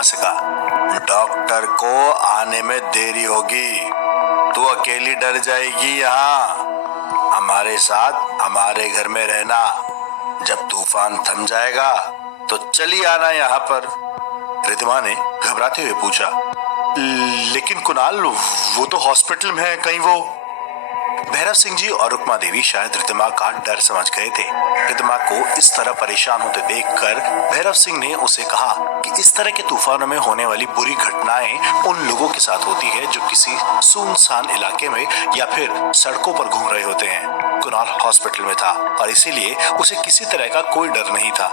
रिद्धिमा से कहा, डॉक्टर को आने में देरी होगी, तू अकेली डर जाएगी। यहाँ हमारे साथ हमारे घर में रहना, जब तूफान थम जाएगा तो चली आना यहाँ पर। रिद्धिमा ने घबराते हुए पूछा, लेकिन कुणाल, वो तो हॉस्पिटल में है, कहीं वो। भैरव सिंह जी और रुक्मा देवी शायद रिद्धिमा का डर समझ गए थे। रिद्धिमा को इस तरह परेशान होते देखकर भैरव सिंह ने उसे कहा कि इस तरह के तूफानों में होने वाली बुरी घटनाएं उन लोगों के साथ होती है जो किसी सुनसान इलाके में या फिर सड़कों पर घूम रहे होते हैं। कुणाल हॉस्पिटल में था और इसीलिए उसे किसी तरह का कोई डर नहीं था।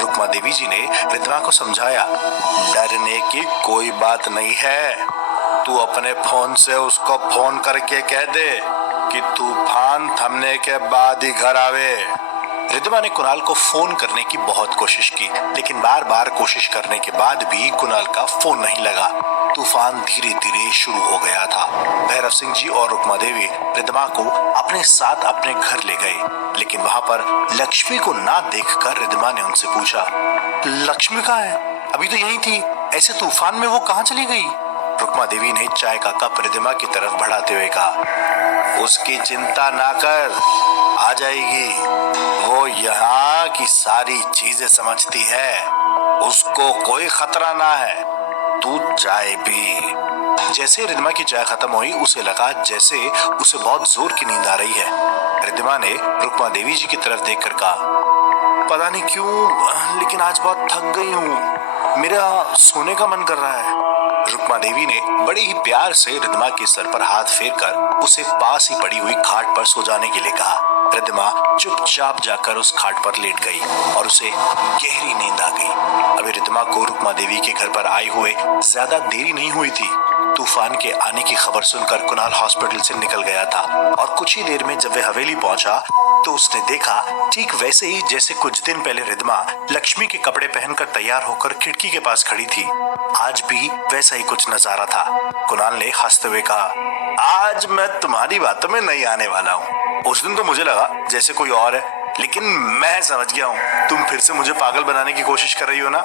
रुक्मा देवी जी ने रिद्धिमा को समझाया, डरने की कोई बात नहीं है, तू अपने फोन से उसको फोन करके कह दे कि तूफान थमने के बाद ही घर आवे। रिद्धिमा ने कुणाल को फोन करने की बहुत कोशिश की, लेकिन बार बार कोशिश करने के बाद भी कुणाल का फोन नहीं लगा। तूफान धीरे धीरे शुरू हो गया था। भैरव सिंह जी और रुक्मा देवी रिद्धिमा को अपने साथ अपने घर ले गए, लेकिन वहां पर लक्ष्मी को ना देखकर रिद्धिमा ने उनसे पूछा, लक्ष्मी कहाँ है? अभी तो यहीं थी, ऐसे तूफान में वो कहाँ चली गई? रुक्मा देवी ने चाय का कप रिद्धिमा की तरफ बढ़ाते हुए कहा, उसकी चिंता ना कर, आ जाएगी। वो यहाँ की सारी चीजें समझती है, उसको कोई खतरा ना है, तू चाय पी। जैसे रिद्धिमा की चाय खत्म हुई, उसे लगा जैसे उसे बहुत जोर की नींद आ रही है। रिद्धिमा ने रुक्मा देवी जी की तरफ देखकर कहा, पता नहीं क्यों लेकिन आज बहुत थक गई हूँ, मेरा सोने का मन कर रहा है। रुक्मा देवी ने बड़े ही प्यार से रिद्धिमा के सर पर हाथ फेरकर उसे पास ही पड़ी हुई खाट पर सो जाने के लिए कहा। रिद्धिमा चुपचाप जाकर उस खाट पर लेट गई और उसे गहरी नींद आ गई। अभी रिद्धिमा को रुक्मा देवी के घर पर आए हुए ज्यादा देरी नहीं हुई थी। तूफान के आने की खबर सुनकर कुणाल हॉस्पिटल से निकल गया था और कुछ ही देर में जब वह हवेली पहुंचा तो उसने देखा ठीक वैसे ही जैसे कुछ दिन पहले रिद्धिमा लक्ष्मी के कपड़े पहनकर तैयार होकर खिड़की के पास खड़ी थी। आज भी वैसा ही कुछ नजारा था। कुणाल ने हंसते हुए कहा, आज मैं तुम्हारी बातों में नहीं आने वाला हूँ। उस दिन तो मुझे लगा जैसे कोई और है, लेकिन मैं समझ गया हूँ तुम फिर से मुझे पागल बनाने की कोशिश कर रही हो ना।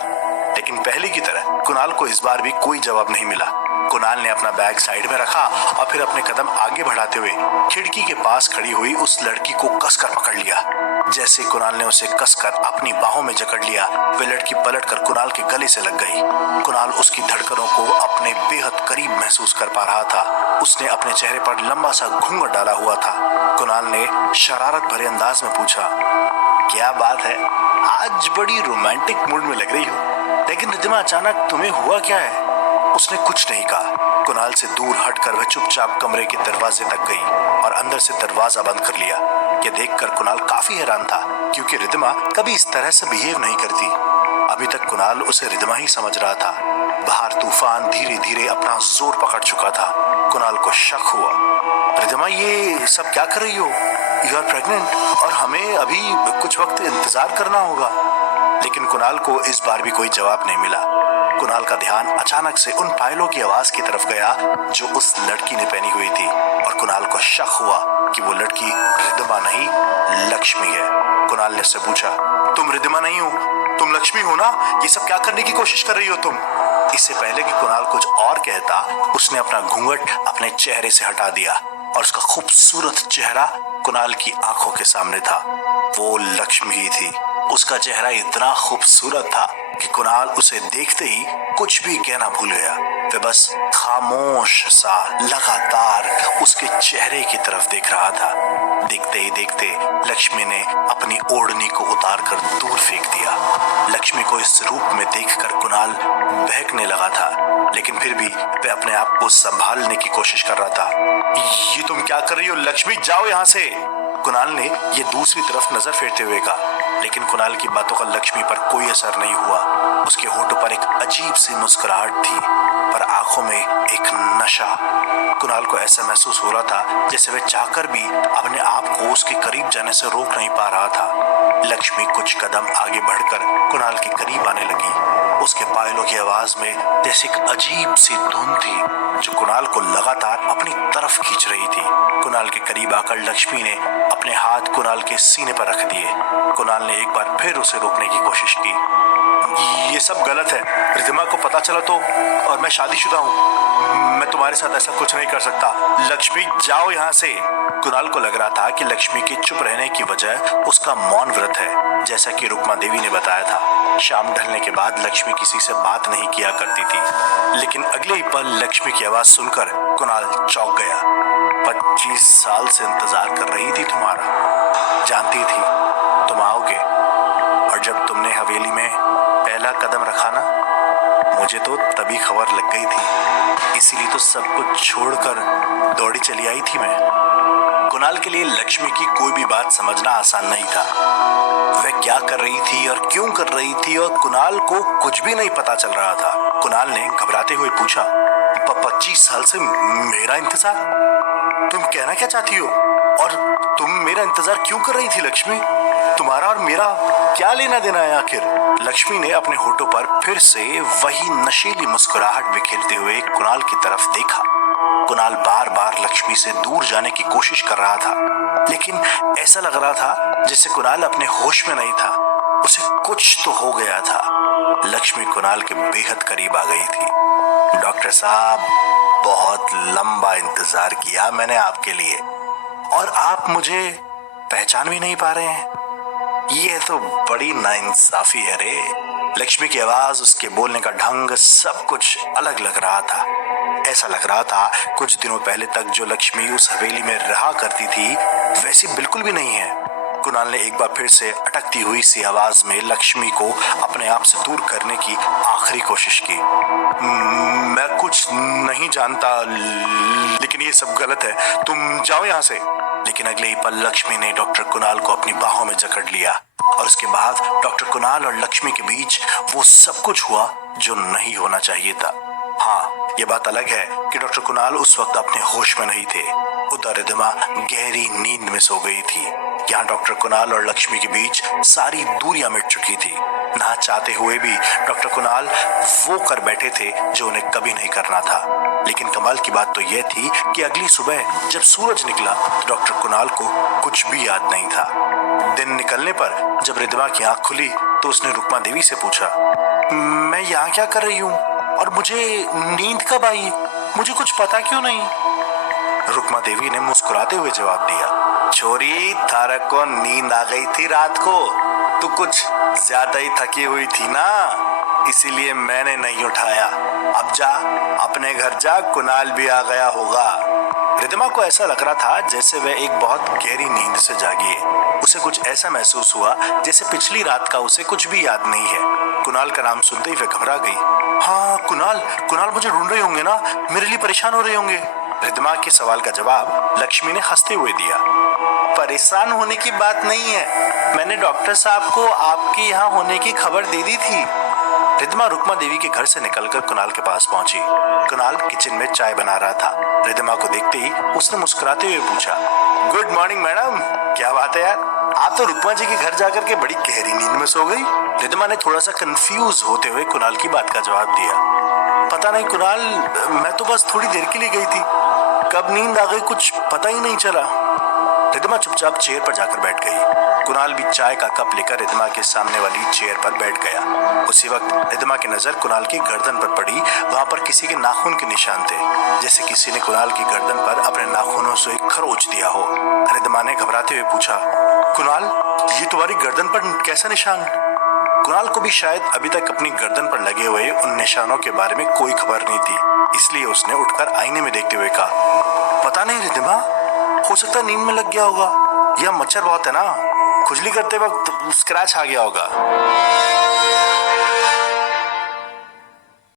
लेकिन पहले की तरह कुणाल को इस बार भी कोई जवाब नहीं मिला। कुणाल ने अपना बैग साइड में रखा और फिर अपने कदम आगे बढ़ाते हुए खिड़की के पास खड़ी हुई उस लड़की को कसकर पकड़ लिया। जैसे कुणाल ने उसे कसकर अपनी बाहों में जकड़ लिया, वह लड़की पलटकर कुणाल के गले से लग गई। कुणाल उसकी धड़कनों को अपने बेहद करीब महसूस कर पा रहा था। उसने अपने चेहरे पर लंबा सा घूंघट डाला हुआ था। कुणाल ने शरारत भरे अंदाज में पूछा, क्या बात है, आज बड़ी रोमांटिक मूड में लग रही हो, लेकिन रिद्धिमा अचानक तुम्हें हुआ क्या है? उसने कुछ नहीं कहा। कुणाल से दूर हटकर वह चुपचाप कमरे के दरवाजे तक गई और अंदर से दरवाजा बंद कर लिया। यह देखकर कुणाल काफी हैरान था, क्योंकि रिद्धिमा कभी इस तरह से बिहेव नहीं करती। अभी तक कुणाल उसे रिद्धिमा ही समझ रहा था। बाहर तूफान धीरे धीरे अपना जोर पकड़ चुका था। कुणाल को शक हुआ, रिद्धिमा ये सब क्या कर रही हो? यू आर प्रेग्नेंट और हमें अभी कुछ वक्त इंतजार करना होगा। लेकिन कुणाल को इस बार भी कोई जवाब नहीं मिला। कुणाल का ध्यान अचानक से उन पायलों की आवाज की तरफ गया जो उस लड़की ने पहनी हुई थी और कुणाल को शक हुआ कि वो लड़की रिद्धिमा नहीं, लक्ष्मी है। कुणाल ने उससे पूछा, तुम रिद्धिमा नहीं हो, तुम लक्ष्मी हो ना? ये सब क्या करने की कोशिश कर रही हो तुम? इससे पहले कि कुणाल कुछ और कहता, उसने अपना घूंघट अपने चेहरे से हटा दिया और उसका खूबसूरत चेहरा कुणाल की आंखों के सामने था। वो लक्ष्मी ही थी। उसका चेहरा इतना खूबसूरत था कि कुणाल उसे देखते ही कुछ भी कहना भूल गया। वह बस खामोश सा लगातार उसके चेहरे की तरफ देख रहा था। देखते ही देखते लक्ष्मी ने अपनी ओढ़नी को उतार कर दूर फेंक दिया। लक्ष्मी को इस रूप में देखकर कुणाल बहकने लगा था, लेकिन फिर भी वह अपने आप को संभालने की कोशिश कर रहा था। ये तुम क्या कर रही हो लक्ष्मी, जाओ यहाँ से। कुणाल ने ये दूसरी तरफ नजर फेरते हुए कहा, लेकिन कुणाल की बातों का लक्ष्मी पर कोई असर नहीं हुआ। उसके होठों पर एक अजीब सी मुस्कुराहट थी, पर आंखों में एक नशा। कुणाल को ऐसा महसूस हो रहा था जैसे वह चाहकर भी अपने आप को उसके करीब जाने से रोक नहीं पा रहा था। लक्ष्मी कुछ कदम आगे बढ़कर कुणाल के करीब आने लगी। उसके पायलों की आवाज में जैसे एक अजीब सी धुन थी जो कुणाल को लगातार अपनी तरफ खींच रही थी। कुणाल के करीब आकर लक्ष्मी ने अपने हाथ कुणाल के सीने पर रख दिए। कुणाल ने एक बार फिर उसे रोकने की कोशिश की, ये सब गलत है। रिद्धिमा को पता चला तो, और मैं शादीशुदा हूँ, मैं तुम्हारे साथ ऐसा कुछ नहीं कर सकता। लक्ष्मी जाओ यहाँ से। कुणाल को लग रहा था कि लक्ष्मी के चुप रहने की वजह उसका मौन व्रत है, जैसा कि रुक्मा देवी ने बताया था। शाम ढलने के बाद लक्ष्मी किसी से बात नहीं किया करती थी, लेकिन अगले ही पल लक्ष्मी की आवाज सुनकर कुणाल चौंक गया। 25 साल से इंतजार कर रही थी तुम्हारा, जानती थी तुम आओगे, और जब तुमने हवेली में पहला कदम रखा ना, मुझे तो तभी खबर लग गई थी, इसीलिए तो सब कुछ छोड़कर दौड़ी चली आई थी मैं। कुणाल के लिए लक्ष्मी की कोई भी बात समझना आसान नहीं था। वह क्या कर रही थी और क्यों कर रही थी, और कुणाल को कुछ भी नहीं पता चल रहा था। कुणाल ने घबराते हुए पूछा, 25 साल से मेरा इंतजार? तुम कहना क्या चाहती हो, और तुम मेरा इंतजार क्यों कर रही थी लक्ष्मी? तुम्हारा और मेरा क्या लेना देना है आखिर? लक्ष्मी ने अपने होठों पर फिर से वही नशीली मुस्कुराहट बिखेरते हुए कुणाल की तरफ देखा। कुणाल बार बार लक्ष्मी से दूर जाने की कोशिश कर रहा था, लेकिन ऐसा लग रहा था जैसे कुणाल अपने होश में नहीं था। उसे कुछ तो हो गया था। लक्ष्मी कुणाल के बेहद करीब आ गई थी। डॉक्टर साहब, बहुत लंबा इंतजार किया मैंने आपके लिए, और आप मुझे पहचान भी नहीं पा रहे हैं। ये तो बड़ी नाइंसाफी है रे। लक्ष्मी की आवाज, उसके बोलने का ढंग, सब कुछ अलग लग रहा था। ऐसा लग रहा था कुछ दिनों पहले तक जो लक्ष्मी उस हवेली में रहा करती थी वैसी बिल्कुल भी नहीं है। कुणाल ने एक बार फिर से अटकती हुई सी आवाज में लक्ष्मी को अपने आप से दूर करने की आखिरी कोशिश की। मैं कुछ नहीं जानता, लेकिन ये सब गलत है, तुम जाओ यहाँ से। लेकिन अगले ही पल लक्ष्मी ने डॉक्टर कुणाल को अपनी बाहों में जकड़ लिया, और उसके बाद डॉक्टर कुणाल और लक्ष्मी के बीच वो सब कुछ हुआ जो नहीं होना चाहिए था। हाँ, ये बात अलग है कि डॉक्टर कुणाल उस वक्त अपने होश में नहीं थे। उधर रिद्धिमा गहरी नींद में सो गई थी। यहाँ डॉक्टर कुणाल और लक्ष्मी के बीच सारी दूरियां मिट चुकी थी। ना चाहते हुए भी डॉक्टर कुणाल वो कर बैठे थे जो उन्हें कभी नहीं करना था। लेकिन कमाल की बात तो यह थी कि अगली सुबह जब सूरज निकला तो डॉक्टर कुणाल को कुछ भी याद नहीं था। दिन निकलने पर जब रिद्धिमा की आंख खुली तो उसने रुक्मा देवी से पूछा, मैं यहाँ क्या कर रही हूँ, और मुझे नींद कब आई? मुझे कुछ पता क्यों नहीं? रुक्मा देवी ने मुस्कुराते हुए जवाब दिया, छोरी, थारा को नींद आ गई थी रात को। तू कुछ ज्यादा ही थकी हुई थी ना, इसीलिए मैंने नहीं उठाया। अब जा, अपने घर जा, कुणाल भी आ गया होगा। रिद्धिमा को ऐसा लग रहा था जैसे वह एक बहुत गहरी नींद से जागी है। उसे कुछ ऐसा महसूस हुआ जैसे पिछली रात का उसे कुछ भी याद नहीं है। कुणाल का नाम सुनते ही वह घबरा गई। हाँ, कुणाल, कुणाल मुझे ढूंढ रहे होंगे ना, मेरे लिए परेशान हो रहे होंगे। रिद्धिमा के सवाल का जवाब लक्ष्मी ने हंसते हुए दिया, परेशान होने की बात नहीं है, मैंने डॉक्टर साहब को आपके यहाँ होने की खबर दे दी थी। रिद्धिमा रुक्मा देवी के घर से निकलकर कुणाल के पास पहुंची। कुणाल किचन में चाय बना रहा था। रिद्धिमा को देखते ही उसने मुस्कुराते हुए पूछा, गुड मॉर्निंग मैडम। क्या बात है यार, आप तो रुक्मा जी के घर जाकर के बड़ी गहरी नींद में सो गई। रिद्धिमा ने थोड़ा सा कंफ्यूज होते हुए कुणाल की बात का जवाब दिया, पता नहीं कुणाल, मैं तो बस थोड़ी देर के लिए गई थी, कब नींद आ गई कुछ पता ही नहीं चला। रिद्धिमा चुपचाप चेयर पर जाकर बैठ गई। कुणाल भी चाय का कप लेकर रिद्धिमा के सामने वाली चेयर पर बैठ गया। उसी वक्त रिद्धिमा की नजर कुणाल की गर्दन पर पड़ी। वहां पर किसी के नाखून के निशान थे, जैसे किसी ने कुणाल की गर्दन पर अपने नाखूनों से खरोच दिया हो। रिद्धिमा ने घबराते हुए पूछा, कुणाल, ये तुम्हारी गर्दन पर कैसा निशान? कुणाल को भी शायद अभी तक अपनी गर्दन पर लगे हुए उन निशानों के बारे में कोई खबर नहीं थी, इसलिए उसने उठकर आईने में देखते हुए कहा, पता नहीं रिद्धिमा, हो सकता है नींद में लग गया होगा, यह मच्छर बहुत है ना, खुजली करते वक्त स्क्रैच आ गया होगा।